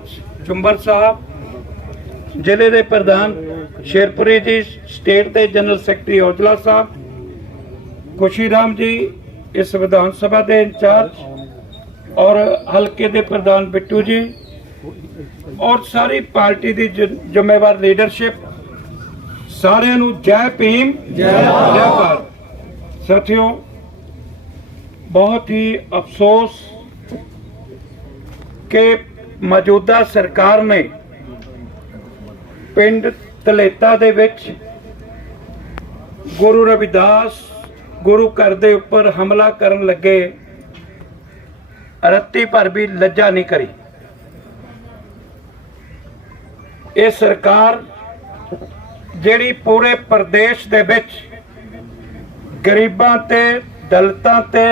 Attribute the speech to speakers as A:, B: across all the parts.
A: Incharge Chumber ਸਾਹਿਬ, ਜ਼ਿਲ੍ਹੇ ਦੇ ਪ੍ਰਧਾਨ ਸ਼ੇਰਪੁਰੀ ਜੀ, ਸਟੇਟ ਦੇ ਜਨਰਲ ਸੈਕਟਰੀ ਔਜਲਾ ਸਾਹਿਬ ਖੁਸ਼ੀ ਰਾਮ ਜੀ, ਇਸ ਵਿਧਾਨ ਸਭਾ ਦੇ ਇੰਚਾਰਜ ਔਰ ਹਲਕੇ ਦੇ ਪ੍ਰਧਾਨ ਬਿੱਟੂ ਜੀ ਔਰ ਸਾਰੀ ਪਾਰਟੀ ਦੀ ਜ਼ਿ- ਜ਼ਿੰਮੇਵਾਰ ਲੀਡਰਸ਼ਿਪ ਸਾਰਿਆਂ ਨੂੰ ਜੈ ਭੀਮ ਜੈ ਭਾਰਤ। ਸਾਥੀਓ, ਬਹੁਤ ਹੀ ਅਫਸੋਸ ਕਿ ਮੌਜੂਦਾ ਸਰਕਾਰ ਨੇ ਪਿੰਡ ਤਲੇਤਾ ਦੇ ਵਿੱਚ ਗੁਰੂ ਰਵਿਦਾਸ ਗੁਰੂ ਘਰ ਦੇ ਉੱਪਰ ਹਮਲਾ ਕਰਨ ਲੱਗੇ। ਰੱਤੀ ਭਰ ਵੀ ਲੱਜਾ ਨਹੀਂ ਕਰੀ। ਇਹ ਸਰਕਾਰ ਜਿਹੜੀ ਪੂਰੇ ਪ੍ਰਦੇਸ਼ ਦੇ ਵਿੱਚ ਗਰੀਬਾਂ ਤੇ ਦਲਤਾਂ ਤੇ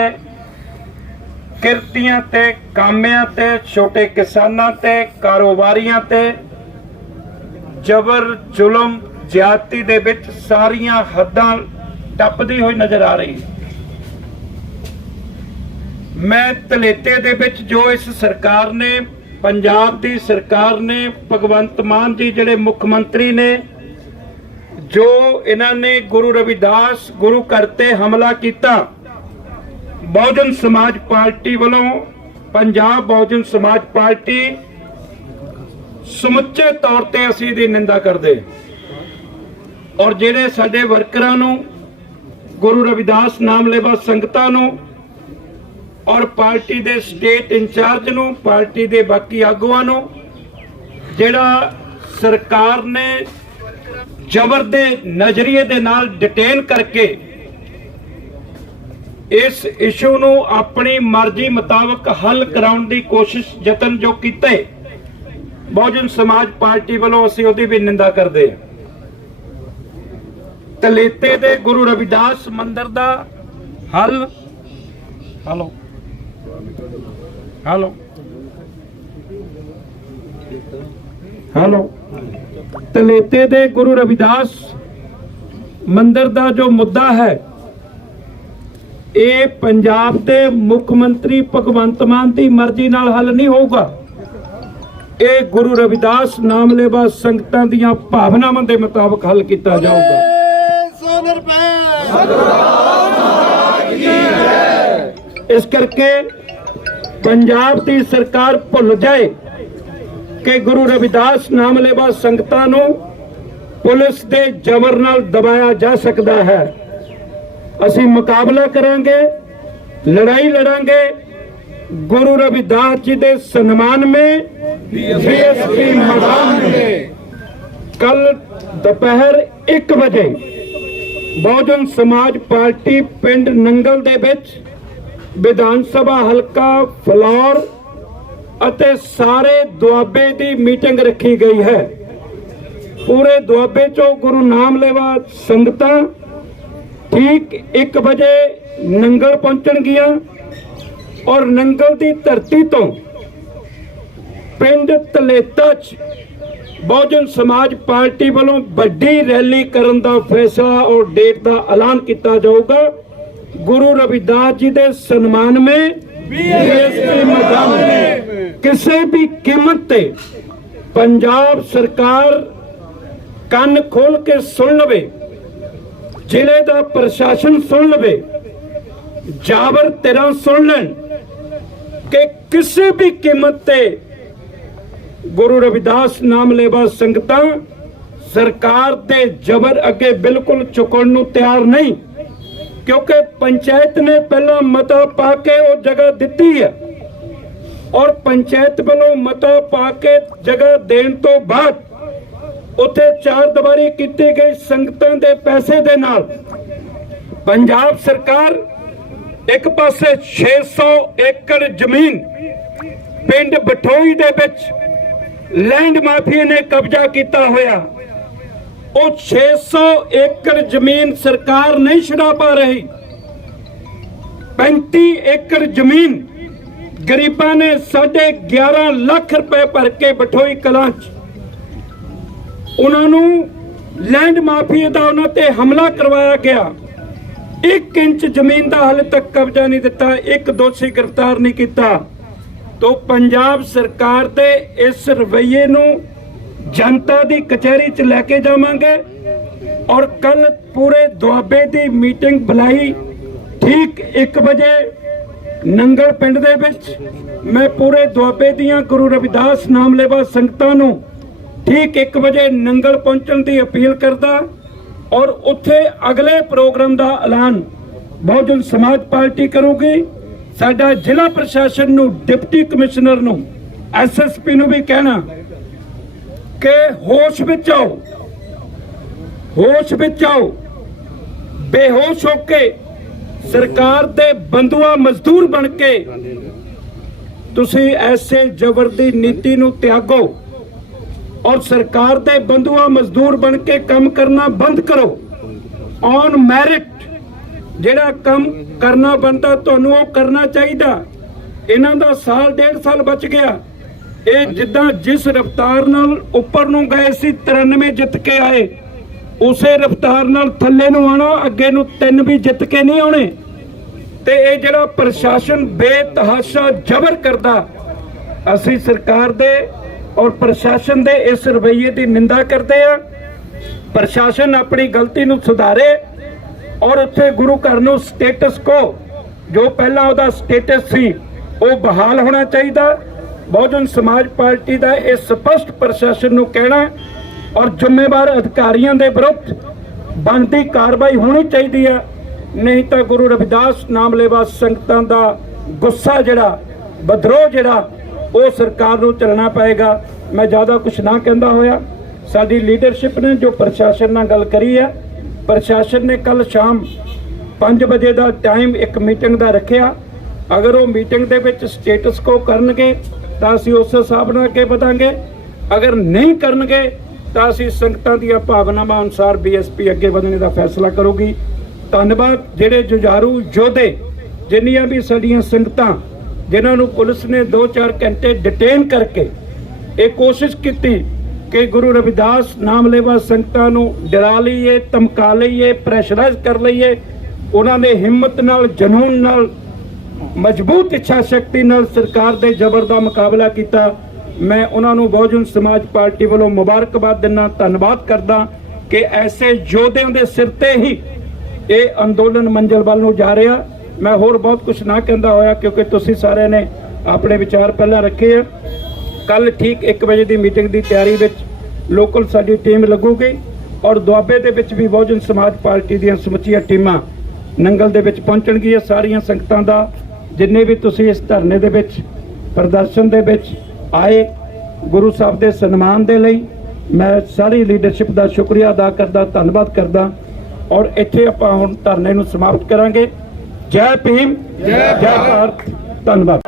A: ਕਿਰਤੀਆਂ ਤੇ, ਕਾਮਿਆਂ ਤੇ, ਛੋਟੇ ਕਿਸਾਨਾਂ ਤੇ, ਕਾਰੋਬਾਰੀਆਂ ਤੇ ਜ਼ਬਰ ਜ਼ੁਲਮ ਜ਼ਿਆਦਤੀ ਦੇ ਵਿੱਚ ਸਾਰੀਆਂ ਹੱਦਾਂ ਟੱਪਦੀ ਹੋਈ ਨਜ਼ਰ ਆ ਰਹੀ ਹੈ। ਮੈਂ ਤਲੇਤੇ ਦੇ ਵਿੱਚ ਜੋ ਇਸ ਸਰਕਾਰ ਨੇ, ਪੰਜਾਬ ਦੀ ਸਰਕਾਰ ਨੇ, ਭਗਵੰਤ ਮਾਨ ਜੀ ਜਿਹੜੇ ਮੁੱਖ ਮੰਤਰੀ ਨੇ, ਜੋ ਇਹਨਾਂ ਨੇ ਗੁਰੂ ਰਵਿਦਾਸ ਗੁਰੂ ਘਰ ਤੇ ਹਮਲਾ ਕੀਤਾ ਬਹੁਜਨ ਸਮਾਜ ਪਾਰਟੀ ਵੱਲੋਂ ਪੰਜਾਬ ਬਹੁਜਨ ਸਮਾਜ ਪਾਰਟੀ ਸਮੁੱਚੇ ਤੌਰ ਤੇ ਅਸੀਂ ਦੀ ਨਿੰਦਾ ਕਰਦੇ ਔਰ ਜਿਹੜੇ ਸਾਡੇ ਵਰਕਰਾਂ ਨੂੰ, ਗੁਰੂ ਰਵਿਦਾਸ ਨਾਮ ਲੇਵਾ ਸੰਗਤਾਂ ਨੂੰ ਔਰ ਪਾਰਟੀ ਦੇ ਸਟੇਟ ਇੰਚਾਰਜ ਨੂੰ, ਪਾਰਟੀ ਦੇ ਬਾਕੀ ਆਗੂਆਂ ਨੂੰ, ਜਿਹੜਾ ਸਰਕਾਰ ਨੇ ਜ਼ਬਰ ਦੇ ਨਜ਼ਰੀਏ ਦੇ ਨਾਲ ਡਿਟੇਨ ਕਰਕੇ ਇਸ ਇਸ਼ੂ ਨੂੰ ਆਪਣੀ ਮਰਜ਼ੀ ਮੁਤਾਬਕ ਹੱਲ ਕਰਾਉਣ ਦੀ ਕੋਸ਼ਿਸ਼ ਯਤਨ ਜੋ ਕੀਤੇ ਬਹੁਜਨ ਸਮਾਜ ਪਾਰਟੀ ਵੱਲੋਂ ਅਸੀਂ ਉਹਦੀ ਵੀ ਨਿੰਦਾ ਕਰਦੇ ਹਾਂ। ਤਲੇਤੇ ਦੇ ਗੁਰੂ ਰਵਿਦਾਸ ਮੰਦਿਰ ਦਾ ਹੱਲ। ਹਲੋ ਹਲੋ ਹਲੋ ਤਲੇਤੇ ਦੇ ਗੁਰੂ ਰਵਿਦਾਸ ਮੰਦਿਰ ਦਾ ਜੋ ਮੁੱਦਾ ਹੈ ਇਹ ਪੰਜਾਬ ਦੇ ਮੁੱਖ ਮੰਤਰੀ ਭਗਵੰਤ ਮਾਨ ਦੀ ਮਰਜ਼ੀ ਨਾਲ ਹੱਲ ਨਹੀਂ ਹੋਊਗਾ। ਇਹ ਗੁਰੂ ਰਵਿਦਾਸ ਨਾਮ ਲੈਵਾ ਸੰਗਤਾਂ ਦੀਆਂ ਭਾਵਨਾਵਾਂ ਦੇ ਮੁਤਾਬਕ ਹੱਲ ਕੀਤਾ ਜਾਊਗਾ। ਇਸ ਕਰਕੇ ਪੰਜਾਬ ਦੀ ਸਰਕਾਰ ਭੁੱਲ ਜਾਏ ਕਿ ਗੁਰੂ ਰਵਿਦਾਸ ਨਾਮ ਲੈਵਾ ਸੰਗਤਾਂ ਨੂੰ ਪੁਲਿਸ ਦੇ ਜ਼ਬਰ ਨਾਲ ਦਬਾਇਆ ਜਾ ਸਕਦਾ ਹੈ। ਅਸੀਂ ਮੁਕਾਬਲਾ ਕਰਾਂਗੇ, ਲੜਾਈ ਲੜਾਂਗੇ। ਗੁਰੂ ਰਵਿਦਾਸ ਜੀ ਦੇ ਸਨਮਾਨ ਮੇ ਬੀਐਸਪੀ ਮੈਦਾਨ ਮੇ। ਕੱਲ ਦੁਪਹਿਰ 1 ਵਜੇ ਬਹੁਜਨ ਸਮਾਜ ਪਾਰਟੀ ਪਿੰਡ ਨੰਗਲ ਦੇ ਵਿੱਚ ਵਿਧਾਨ ਸਭਾ ਹਲਕਾ ਫਲੌਰ ਅਤੇ ਸਾਰੇ ਦੁਆਬੇ ਦੀ ਮੀਟਿੰਗ ਰੱਖੀ ਗਈ ਹੈ। ਪੂਰੇ ਦੁਆਬੇ ਚੋਂ ਗੁਰੂ ਨਾਮ ਲੈਵਾ ਸੰਗਤਾਂ ਠੀਕ 1 ਵਜੇ ਨੰਗਲ ਪਹੁੰਚਣਗੀਆਂ ਔਰ ਨੰਗਲ ਦੀ ਧਰਤੀ ਤੋਂ ਪਿੰਡ ਤਲੇਤਾ 'ਚ ਬਹੁਜਨ ਸਮਾਜ ਪਾਰਟੀ ਵੱਲੋਂ ਵੱਡੀ ਰੈਲੀ ਕਰਨ ਦਾ ਫੈਸਲਾ ਔਰ ਡੇਟ ਦਾ ਐਲਾਨ ਕੀਤਾ ਜਾਊਗਾ। ਗੁਰੂ ਰਵਿਦਾਸ ਜੀ ਦੇ ਸਨਮਾਨ ਵਿੱਚ ਬੀਐਸਪੀ ਮੈਦਾਨ ਕਿਸੇ ਵੀ ਕੀਮਤ ਤੇ ਪੰਜਾਬ ਸਰਕਾਰ ਕੰਨ ਖੋਲ ਕੇ ਸੁਣ ਲਵੇ। ਜ਼ਿਲ੍ਹੇ ਦਾ ਪ੍ਰਸ਼ਾਸਨ ਸੁਣ ਲਵੇ ਜਾਬਰ ਤੇਰਾ ਸੁਣ ਲੈਣ ਕਿ ਕਿਸੇ ਵੀ ਕੀਮਤ ਤੇ ਗੁਰੂ ਰਵਿਦਾਸ ਨਾਮ ਲੈਵਾ ਸੰਗਤਾਂ ਸਰਕਾਰ ਦੇ ਜ਼ਬਰ ਅੱਗੇ ਬਿਲਕੁਲ ਝੁਕਣ ਨੂੰ ਤਿਆਰ ਨਹੀਂ ਕਿਉਂਕਿ ਪੰਚਾਇਤ ਨੇ ਪਹਿਲਾਂ ਮਤਾ ਪਾ ਕੇ ਉਹ ਜਗ੍ਹਾ ਦਿੱਤੀ ਹੈ ਔਰ ਪੰਚਾਇਤ ਵੱਲੋਂ ਮਤਾ ਪਾ ਕੇ ਜਗ੍ਹਾ ਦੇਣ ਤੋਂ ਬਾਅਦ ਉੱਥੇ ਚਾਰ ਦੀਵਾਰੀ ਕੀਤੀ ਗਈ ਸੰਗਤਾਂ ਦੇ ਪੈਸੇ ਦੇ ਨਾਲ ਪੰਜਾਬ ਸਰਕਾਰ ਇੱਕ ਪਾਸੇ 600 ਏਕੜ ਜ਼ਮੀਨ ਪਿੰਡ ਬਠੋਈ ਦੇ ਵਿੱਚ ਲੈਂਡ ਮਾਫੀਆ ਨੇ ਕਬਜ਼ਾ ਕੀਤਾ ਹੋਇਆ। ਉਹ 600 ਏਕੜ ਜ਼ਮੀਨ ਸਰਕਾਰ ਨਹੀਂ ਛਡਾ ਪਾ ਰਹੀ। 35 ਏਕੜ ਜ਼ਮੀਨ ਗਰੀਬਾਂ ਨੇ ਸਾਢੇ 11 ਲੱਖ ਰੁਪਏ ਭਰ ਕੇ ਬਠੋਈ ਕਲਾਂ ਚ ਉਹਨਾਂ ਨੂੰ ਲੈਂਡ ਮਾਫੀਆ ਦਾ ਉਹਨਾਂ ਤੇ ਹਮਲਾ ਕਰਵਾਇਆ ਗਿਆ। 1 ਇੰਚ ਜ਼ਮੀਨ ਦਾ ਹਾਲੇ ਤੱਕ ਕਬਜ਼ਾ ਨਹੀਂ ਦਿੱਤਾ, ਇੱਕ ਦੋਸ਼ੀ ਗ੍ਰਿਫਤਾਰ ਨਹੀਂ ਕੀਤਾ। ਤੋਂ ਪੰਜਾਬ ਸਰਕਾਰ ਦੇ ਇਸ ਰਵੱਈਏ ਨੂੰ ਜਨਤਾ ਦੀ ਕਚਹਿਰੀ 'ਚ ਲੈ ਕੇ ਜਾਵਾਂਗੇ ਔਰ ਕੱਲ ਪੂਰੇ ਦੁਆਬੇ ਦੀ ਮੀਟਿੰਗ ਬੁਲਾਈ। ਠੀਕ 1 ਵਜੇ ਨੰਗਲ ਪਿੰਡ ਦੇ ਵਿੱਚ ਮੈਂ ਪੂਰੇ ਦੁਆਬੇ ਦੀਆਂ ਗੁਰੂ ਰਵਿਦਾਸ ਨਾਮ ਲੈਵਾ ਸੰਗਤਾਂ ਨੂੰ ਠੀਕ 1 ਵਜੇ ਨੰਗਲ ਪਹੁੰਚਣ ਦੀ ਅਪੀਲ ਕਰਦਾ ਔਰ ਉੱਥੇ ਅਗਲੇ ਪ੍ਰੋਗਰਾਮ ਦਾ ਐਲਾਨ ਬਹੁਜਨ ਸਮਾਜ ਪਾਰਟੀ ਕਰੂਗੀ। ਸਾਡਾ ਜ਼ਿਲ੍ਹਾ ਪ੍ਰਸ਼ਾਸਨ ਨੂੰ ਡਿਪਟੀ ਕਮਿਸ਼ਨਰ ਨੂੰ ਐਸਐਸਪੀ ਨੂੰ ਵੀ ਕਹਿਣਾ ਕਿ ਹੋਸ਼ ਵਿੱਚ ਆਓ। ਹੋਸ਼ ਵਿੱਚ ਆਓ। ਬੇਹੋਸ਼ ਹੋ ਕੇ ਸਰਕਾਰ ਦੇ ਬੰਦੂਆ ਮਜ਼ਦੂਰ ਬਣ ਕੇ ਤੁਸੀਂ ਐਸੇ ਜ਼ਬਰ ਦੀ ਨੀਤੀ ਨੂੰ ਤਿਆਗੋ। ਔਰ ਸਰਕਾਰ ਦੇ ਬੰਦੂਆ ਮਜ਼ਦੂਰ ਬਣ ਕੇ ਕੰਮ ਕਰਨਾ ਬੰਦ ਕਰੋ। ਔਨ ਮੈਰਿਟ ਜਿਹੜਾ ਕੰਮ ਕਰਨਾ ਬਣਦਾ, ਤੁਹਾਨੂੰ ਉਹ ਕਰਨਾ ਚਾਹੀਦਾ। ਇਹਨਾਂ ਦਾ ਸਾਲ, ਡੇਢ ਸਾਲ ਬਚ ਗਿਆ। ਇਹ ਜਿੱਦਾਂ ਜਿਸ ਰਫਤਾਰ ਨਾਲ ਉੱਪਰ ਨੂੰ ਗਏ ਸੀ 93 ਜਿੱਤ ਕੇ ਆਏ, ਉਸੇ ਰਫਤਾਰ ਨਾਲ ਥੱਲੇ ਨੂੰ ਆਣਾ ਅੱਗੇ ਨੂੰ ਤਿੰਨ ਵੀ ਜਿੱਤ ਕੇ ਨਹੀਂ ਆਉਣੇ। ਤੇ ਇਹ ਜਿਹੜਾ ਪ੍ਰਸ਼ਾਸਨ ਬੇਤਹਾਸ਼ਾ ਜ਼ਬਰ ਕਰਦਾ, ਅਸੀਂ ਸਰਕਾਰ ਦੇ ਔਰ ਪ੍ਰਸ਼ਾਸਨ ਦੇ ਇਸ ਰਵੱਈਏ ਦੀ ਨਿੰਦਾ ਕਰਦੇ ਆ। ਪ੍ਰਸ਼ਾਸਨ ਆਪਣੀ ਗਲਤੀ ਨੂੰ ਸੁਧਾਰੇ ਔਰ ਉੱਥੇ ਗੁਰੂ ਘਰ ਨੂੰ ਸਟੇਟਸ ਕੋ ਜੋ ਪਹਿਲਾਂ ਉਹਦਾ ਸਟੇਟਸ ਸੀ, ਉਹ ਬਹਾਲ ਹੋਣਾ ਚਾਹੀਦਾ। ਬਹੁਜਨ ਸਮਾਜ ਪਾਰਟੀ ਦਾ ਇਹ ਸਪਸ਼ਟ ਪ੍ਰਸ਼ਾਸਨ ਨੂੰ ਕਹਿਣਾ ਔਰ ਜ਼ਿੰਮੇਵਾਰ ਅਧਿਕਾਰੀਆਂ ਦੇ ਵਿਰੁੱਧ ਬਣਦੀ ਕਾਰਵਾਈ ਹੋਣੀ ਚਾਹੀਦੀ ਹੈ ਨਹੀਂ ਤਾਂ ਗੁਰੂ ਰਵਿਦਾਸ ਨਾਮ ਲੈਵਾ ਸੰਗਤਾਂ ਦਾ ਗੁੱਸਾ ਜਿਹੜਾ ਵਿਦਰੋਹ ਜਿਹੜਾ ਉਹ ਸਰਕਾਰ ਨੂੰ ਚੱਲਣਾ ਪਏਗਾ। ਮੈਂ ਜ਼ਿਆਦਾ ਕੁਝ ਨਾ ਕਹਿੰਦਾ ਹੋਇਆ। ਸਾਡੀ ਲੀਡਰਸ਼ਿਪ ਨੇ ਜੋ ਪ੍ਰਸ਼ਾਸਨ ਨਾਲ ਗੱਲ ਕਰੀ ਹੈ, ਪ੍ਰਸ਼ਾਸਨ ਨੇ ਕੱਲ ਸ਼ਾਮ 5 ਵਜੇ ਦਾ ਟਾਈਮ ਇੱਕ ਮੀਟਿੰਗ ਦਾ ਰੱਖਿਆ। ਅਗਰ ਉਹ ਮੀਟਿੰਗ ਦੇ ਵਿੱਚ ਸਟੇਟਸ ਕੋ ਕਰਨਗੇ, ਤਾਂ ਅਸੀਂ ਉਸ ਹਿਸਾਬ ਨਾਲ ਅੱਗੇ ਵਧਾਂਗੇ। ਅਗਰ ਨਹੀਂ ਕਰਨਗੇ, ਤਾਂ ਅਸੀਂ ਸੰਗਤਾਂ ਦੀਆਂ ਭਾਵਨਾਵਾਂ ਅਨੁਸਾਰ ਬੀਐਸਪੀ ਅੱਗੇ ਵਧਣੇ ਦਾ ਫੈਸਲਾ ਕਰੂਗੀ। ਧੰਨਵਾਦ। ਜਿਹੜੇ ਜੁਝਾਰੂ ਯੋਧੇ, ਜਿੰਨੀਆਂ ਵੀ ਸਾਡੀਆਂ ਸੰਗਤਾਂ ਜਿਨ੍ਹਾਂ ਨੂੰ ਪੁਲਿਸ ਨੇ 2-4 ਘੰਟੇ ਡਿਟੇਨ ਕਰਕੇ ਇਹ ਕੋਸ਼ਿਸ਼ ਕੀਤੀ ਕਿ ਗੁਰੂ ਰਵਿਦਾਸ ਨਾਮ ਲੈਵਾ ਸੰਗਤਾਂ ਨੂੰ ਡਰਾ ਲਈਏ, ਧਮਕਾ ਲਈਏ ਪ੍ਰੈਸ਼ਰਾਈਜ਼ ਕਰ ਲਈਏ। ਉਹਨਾਂ ਨੇ ਹਿੰਮਤ ਨਾਲ, ਜਨੂਨ ਨਾਲ, ਮਜ਼ਬੂਤ ਇੱਛਾ ਸ਼ਕਤੀ ਨਾਲ ਸਰਕਾਰ ਦੇ ਜ਼ਬਰ ਦਾ ਮੁਕਾਬਲਾ ਕੀਤਾ। ਮੈਂ ਉਹਨਾਂ ਨੂੰ ਬਹੁਜਨ ਸਮਾਜ ਪਾਰਟੀ ਵੱਲੋਂ ਮੁਬਾਰਕਬਾਦ ਦਿੰਦਾ, ਧੰਨਵਾਦ ਕਰਦਾ ਕਿ ਐਸੇ ਯੋਧਿਆਂ ਦੇ ਸਿਰ ਤੇ ਹੀ ਇਹ ਅੰਦੋਲਨ ਮੰਜ਼ਿਲ ਵੱਲ ਨੂੰ ਜਾ ਰਿਹਾ। ਮੈਂ ਹੋਰ ਬਹੁਤ ਕੁਝ ਨਾ ਕਹਿੰਦਾ ਹੋਇਆ ਕਿਉਂਕਿ ਤੁਸੀਂ ਸਾਰਿਆਂ ਨੇ ਆਪਣੇ ਵਿਚਾਰ ਪਹਿਲਾਂ ਰੱਖੇ ਆ। ਕੱਲ ਠੀਕ 1 ਵਜੇ ਦੀ ਮੀਟਿੰਗ ਦੀ ਤਿਆਰੀ ਵਿੱਚ ਲੋਕਲ ਸਾਡੀ ਟੀਮ ਲੱਗੂਗੀ ਔਰ ਦੁਆਬੇ ਦੇ ਵਿੱਚ ਵੀ ਬਹੁਜਨ ਸਮਾਜ ਪਾਰਟੀ ਦੀਆਂ ਸਮੁੱਚੀਆਂ ਟੀਮਾਂ ਨੰਗਲ ਦੇ ਵਿੱਚ ਪਹੁੰਚਣਗੀਆਂ। ਸਾਰੀਆਂ ਸੰਗਤਾਂ ਦਾ ਜਿੰਨੇ ਵੀ ਤੁਸੀਂ ਇਸ ਧਰਨੇ ਦੇ ਵਿੱਚ ਪ੍ਰਦਰਸ਼ਨ ਦੇ ਵਿੱਚ ਆਏ ਗੁਰੂ ਸਾਹਿਬ ਦੇ ਸਨਮਾਨ ਦੇ ਲਈ, ਮੈਂ ਸਾਰੀ ਲੀਡਰਸ਼ਿਪ ਦਾ ਸ਼ੁਕਰੀਆ ਅਦਾ ਕਰਦਾ, ਧੰਨਵਾਦ ਕਰਦਾ ਔਰ ਇੱਥੇ ਆਪਾਂ ਹੁਣ ਧਰਨੇ ਨੂੰ ਸਮਾਪਤ ਕਰਾਂਗੇ। ਜੈ ਭੀਮ ਜੈ ਭਾਰਤ। ਧੰਨਵਾਦ।